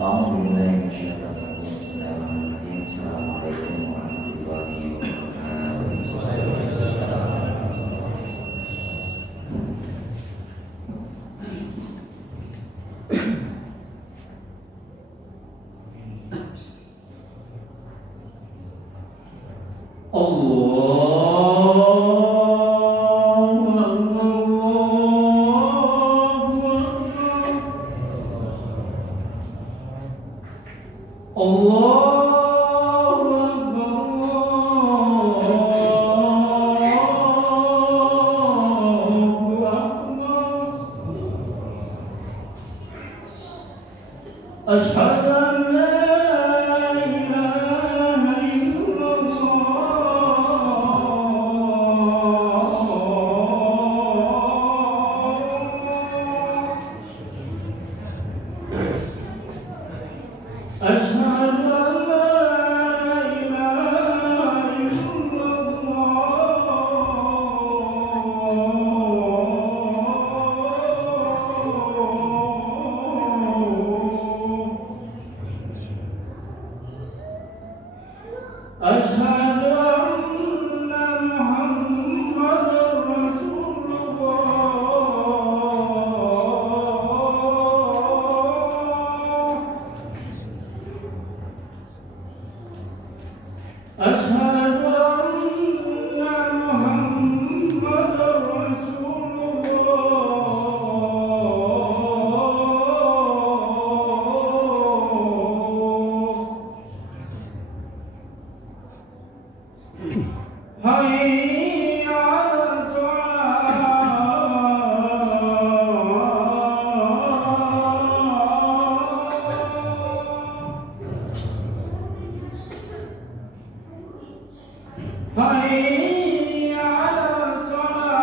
أعوذ بالله من الشيطان الرجيم. بسم الله الرحمن الرحيم. السلام عليكم ورحمة الله أشهد أن لا إله إلا الله. أشهد أن لا إله إلا الله. أشهد أن محمدًا رسول الله. أشهد أن محمدًا رسول الله. حي على الصلاة. حي على الصلاة.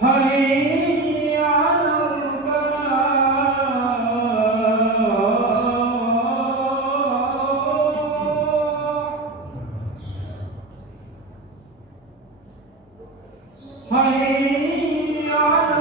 حي على الفلاح. حي على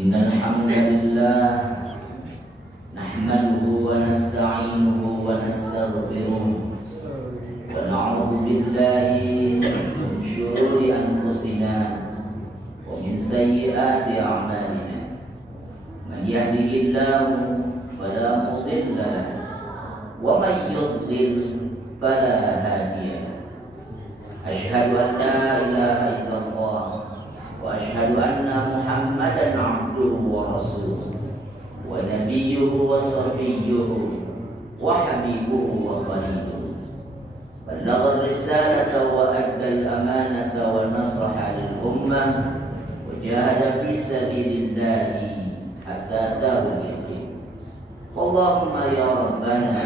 إن الحمد لله نحمده ونستعينه ونستغفره ونعوذ بالله من شرور أنفسنا ومن سيئات أعمالنا. من يهده الله فلا مضل له ومن يضلل فلا هادي له. أشهد أن لا إله إلا الله وأشهد أن محمدًا عبده ورسوله ونبيه وصفيه وحبيبه وخليله. بلغ الرسالة وأدى الأمانة ونصح للأمة وجاهد في سبيل الله حتى أتاه اليقين. اللهم يا ربنا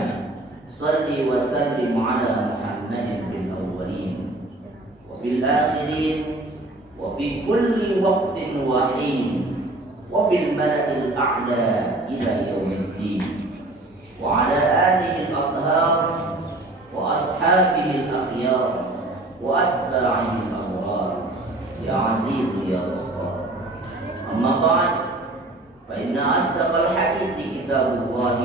صل وسلم على محمد في الأولين وفي الآخرين وفي كل وقت وحين وفي الملأ الأعلى إلى يوم الدين، وعلى آله الأطهار وأصحابه الأخيار وأتباعه الأبرار يا عزيز يا غفار. أما بعد، فإن أصدق الحديث كتاب الله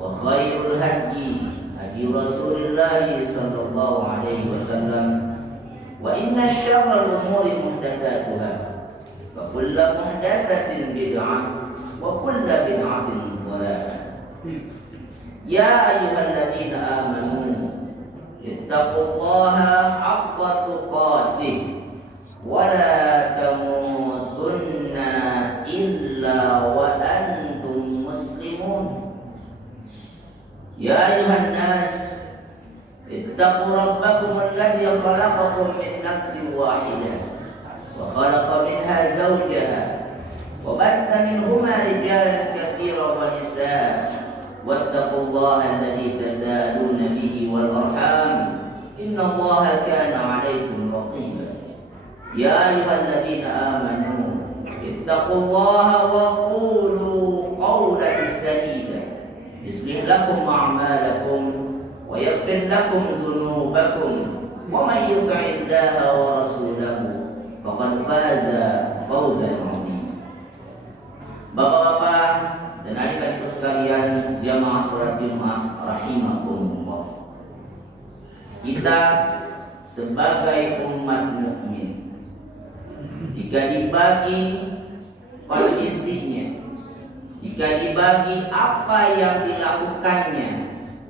وخير الهدي هدي رسول الله صلى الله عليه وسلم، وإن شر الأمور محدثاتها وكل محدثة بدعة وكل بدعة الضلالة. يا أيها الذين آمنوا اتقوا الله حق تقاته ولا تموتن إلا وأنتم مسلمون. يا أيها الناس اتقوا ربكم الذي خلقكم من نفس واحدة وخلق منها زوجها وبث منهما رجالا كثيرا ونساء واتقوا الله الذي تساءلون به والأرحام إن الله كان عليكم رقيبا. يا أيها الذين آمنوا اتقوا الله وقولوا قولا سديدا يصلح لكم أعمالكم ويغفر لكم ذنوبكم ومن يطع الله ورسوله faqad faza fawzan 'azima. Bapak-bapak dan adik-adik sekalian jamaah salat Jumat rahimakumullah. Kita sebagai umat mukmin, jika dibagi kondisinya, jika dibagi apa yang dilakukannya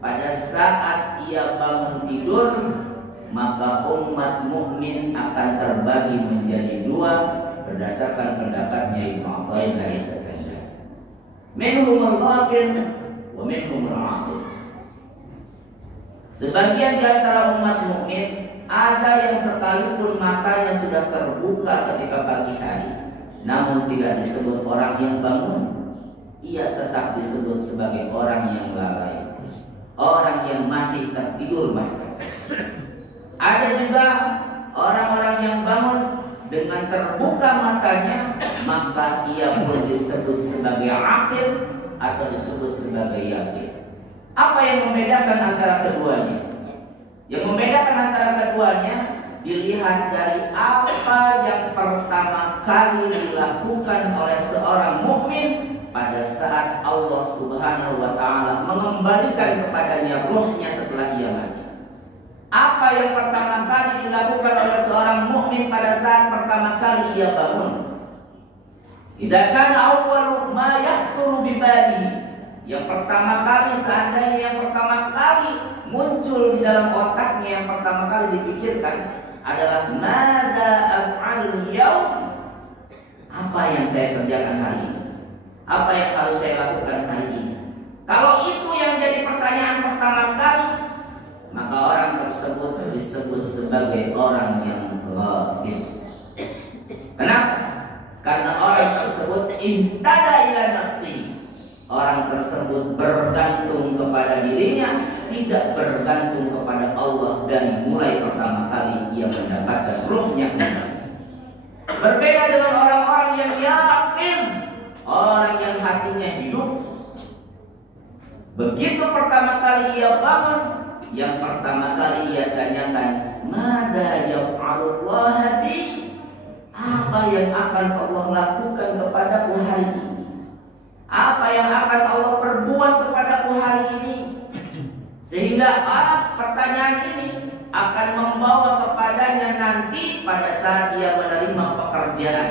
pada saat ia bangun tidur, maka umat mukmin akan terbagi menjadi dua berdasarkan pendapatnya Ibnu Athaillah Al-Iskandari. Minhum al-ghafil wa minhum al-aqil. Sebagian di antara umat mukmin ada yang sekalipun matanya sudah terbuka ketika pagi hari, namun tidak disebut orang yang bangun, ia tetap disebut sebagai orang yang lalai, orang yang masih tertidur bahkan. Ada juga orang-orang yang bangun dengan terbuka matanya, maka ia pun disebut sebagai aqil atau disebut sebagai yaqin. Apa yang membedakan antara keduanya? Yang membedakan antara keduanya dilihat dari apa yang pertama kali dilakukan oleh seorang mukmin pada saat Allah Subhanahu wa taala mengembalikan kepadanya ruhnya setelah ia mati. Apa yang pertama kali dilakukan oleh seorang mukmin pada saat pertama kali ia bangun? Idza kana awwalu ma yakhthuru bi balihi, yang pertama kali, seandainya yang pertama kali muncul di dalam otaknya, yang pertama kali dipikirkan adalah madza af'alul yaum, apa yang saya kerjakan hari ini, apa yang harus saya lakukan hari ini. Kalau itu yang jadi pertanyaan pertama kali, maka orang tersebut disebut sebagai orang yang ghafil. Kenapa? Karena orang tersebut ihtada ila nafsi. Orang tersebut bergantung kepada dirinya, tidak bergantung kepada Allah dari mulai pertama kali ia mendapatkan ruhnya. Berbeda dengan orang-orang yang yakin, orang yang hatinya hidup. Begitu pertama kali ia bangun, yang pertama kali ia tanyakan, "Mada yaf'alullah bi?" Apa yang akan Allah lakukan kepadaku hari ini? Apa yang akan Allah perbuat kepadaku hari ini? Sehingga pertanyaan ini akan membawa kepadanya nanti pada saat ia menerima pekerjaan,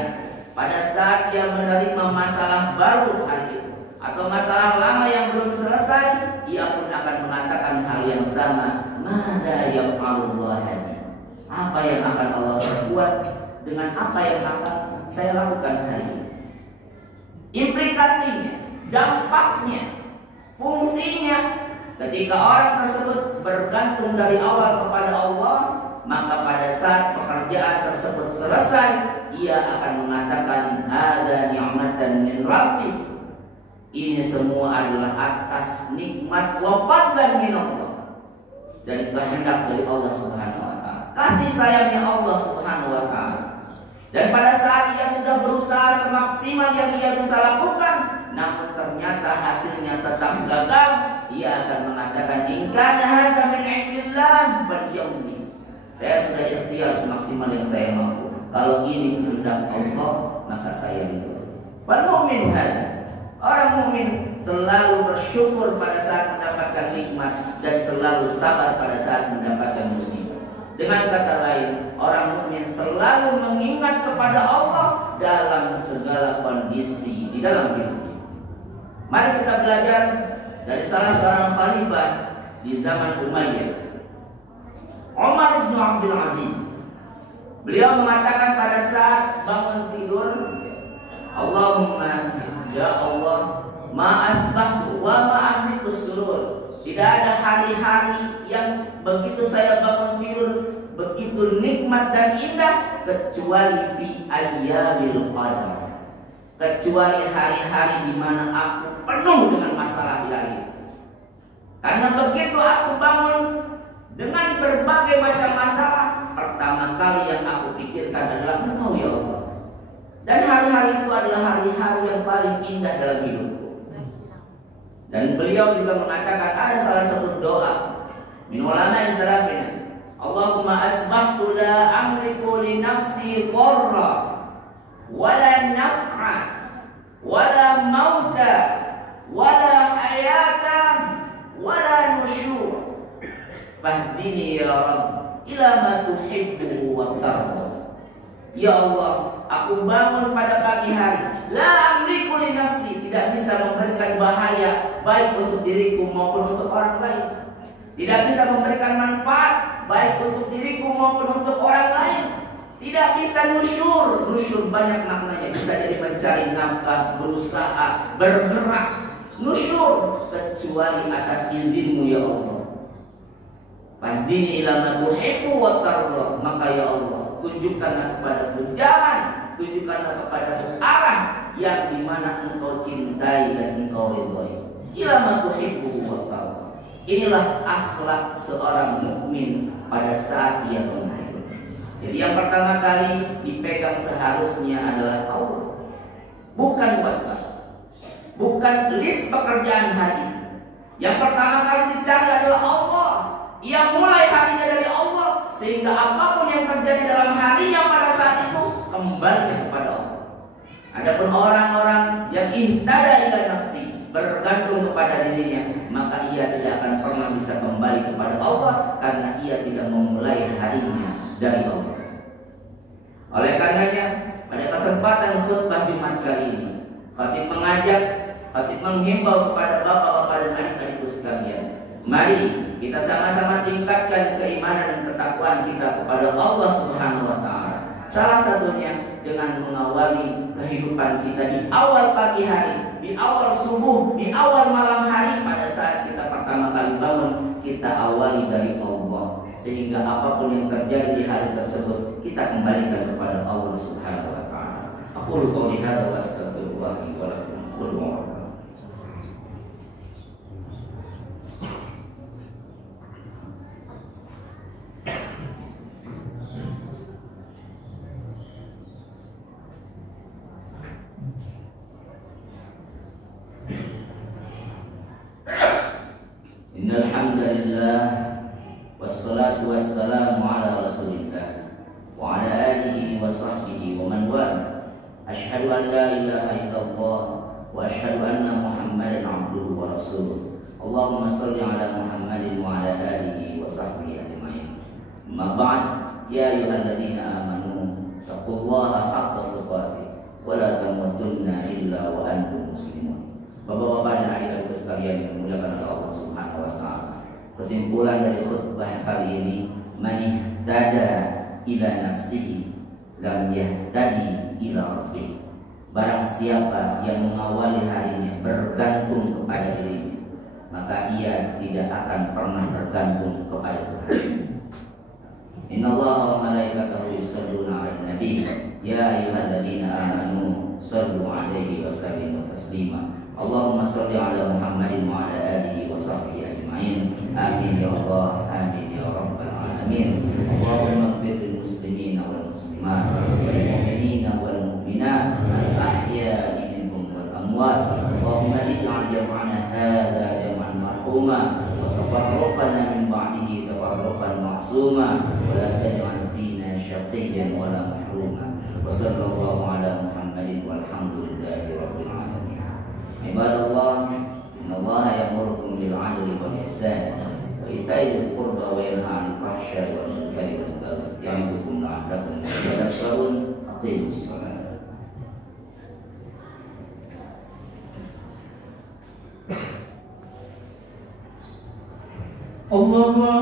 pada saat ia menerima masalah baru hari itu, atau masalah lama yang belum selesai, ia pun akan mengatakan hal yang sama. Mada yaf'alullah bi? Apa yang akan Allah perbuat dengan apa yang akan saya lakukan hari ini? Implikasinya, dampaknya, fungsinya, ketika orang tersebut bergantung dari awal kepada Allah, maka pada saat pekerjaan tersebut selesai, ia akan mengatakan ada ni'matan min rabbi. Ini semua adalah atas nikmat wa fadlan min Allah, dari kehendak dari Allah Subhanahu wa taala, kasih sayangnya Allah Subhanahu wa taala. Dan pada saat ia sudah berusaha semaksimal yang ia bisa lakukan, namun ternyata hasilnya tetap gagal, ia akan mengatakan in kana hadza min 'indillah falyumti. Saya sudah ikhtiar semaksimal yang saya mampu. Kalau ini kehendak Allah, maka saya itu. Wal mu'min hadza, orang mukmin selalu bersyukur pada saat mendapatkan nikmat dan selalu sabar pada saat mendapatkan musibah. Dengan kata lain, orang mukmin selalu mengingat kepada Allah dalam segala kondisi di dalam hidupnya. Mari kita belajar dari salah seorang khalifah di zaman Umayyah, Umar bin Abdul Aziz. Beliau mengatakan pada saat bangun tidur, Allahumma ya Allah, ma asbahtu wa ma amliku surur. Tidak ada hari-hari yang begitu saya bangun tidur begitu nikmat dan indah kecuali fi ayyamil qadar, kecuali hari-hari di mana aku penuh dengan masalah di hari itu. Karena begitu aku bangun dengan berbagai macam masalah, pertama kali yang aku pikirkan adalah Engkau ya Allah. Dan hari-hari itu adalah hari-hari yang paling indah dalam hidupku. Dan beliau juga mengatakan ada salah satu doa min ulama salafina, Allahumma asbahtu la amliku li nafsi dharra wala naf'a wala mauta wala hayatan wala nusyur fahdini ya Rabb ila ma tuhibbu wa tarda. Ya Allah, aku bangun pada pagi hari, la amliku li nafsi, tidak bisa memberikan bahaya baik untuk diriku maupun untuk orang lain. Tidak bisa memberikan manfaat baik untuk diriku maupun untuk orang lain. Tidak bisa nusyur. Nusyur banyak maknanya, bisa jadi mencari nafkah, berusaha, bergerak. Nusyur kecuali atas izinmu ya Allah. Fahdini ila ma tuhibbu wa tarda. Maka ya Allah, tunjukkanlah kepadaku jalan, tunjukkanlah kepadaku arah yang dimana Engkau cintai dan Engkau ridhoi. Ila ma tuhibbu wa tarda. Inilah akhlak seorang mukmin pada saat ia bangun. Jadi yang pertama kali dipegang seharusnya adalah Allah, bukan WhatsApp, bukan list pekerjaan hari. Yang pertama kali dicari adalah Allah. Ia mulai harinya dari Allah, sehingga apapun yang terjadi dalam harinya pada saat itu kembali kepada Allah. Adapun orang-orang yang ihtada ila nafsi, bergantung kepada dirinya, maka ia tidak akan pernah bisa kembali kepada Allah karena ia tidak memulai harinya dari Allah. Oleh karenanya, pada kesempatan khutbah Jumat kali ini, khatib mengajak, khatib menghimbau kepada bapak-bapak dan adik-adikku sekalian, mari kita sama-sama tingkatkan keimanan dan ketakwaan kita kepada Allah Subhanahu wa taala. Salah satunya dengan mengawali kehidupan kita di awal pagi hari, di awal subuh, di awal malam hari. Pada saat kita pertama kali bangun, kita awali dari Allah, sehingga apapun yang terjadi di hari tersebut kita kembalikan kepada Allah Subhanahu wa taala. Aqulu qouli hadza wa astaghfirullah li wa lakum. Innal hamdalillah wassalatu wassalamu ala Rasulillah wa ala alihi wa sahbihi wa man wala. Asyhadu an la ilaha illallah wa asyhadu anna Muhammadan abduhu wa rasuluh. Allahumma shalli ala Muhammadin wa ala alihi wa sahbihi ajmain. Amma ba'd, ya ayyuhalladzina amanu taqullaha haqqa tuqatih wa la tamutunna illa wa antum muslimun. Bapak-bapak dan adik-adik sekalian yang dimuliakan oleh Allah Subhanahu wa taala. Kesimpulan dari khutbah kali ini, man ihtada ila nafsihi lam yahtadi ila rabbih. Barang siapa yang mengawali harinya bergantung kepada dirinya, maka ia tidak akan pernah bergantung kepada Tuhan. Innallaha wa malaikatahu yusholluna 'alan nabi ya ayyuhalladzina amanu shallu 'alaihi wa sallimu taslima. Allahumma sholli ala Muhammadin wa ala alihi wa sahbihi ajma'in. Amin ya Allah, amin ya rabbal alamin. Allahumma ighfir lil muslimina wal muslimat wal mu'minina wal mu'minat al ahya'i minhum wal amwat. Allahumma ij'al jam'ana hadza jam'an marhuma wa tafarraqana min ba'dihi tafarraqan ma'suma wa la taj'al fina syaqiyyan wa la mahruma. Wa sallallahu ala Muhammadin walhamdulillahi rabbil alamin. Ibadallah, innallaha ya'murukum bil 'adli wal ihsan wa ita'i dzil qurba wa yanha 'anil fahsya'i wal munkari wal baghi ya'idukum la'allakum tadhakkarun. Aqimus shalah. Allahu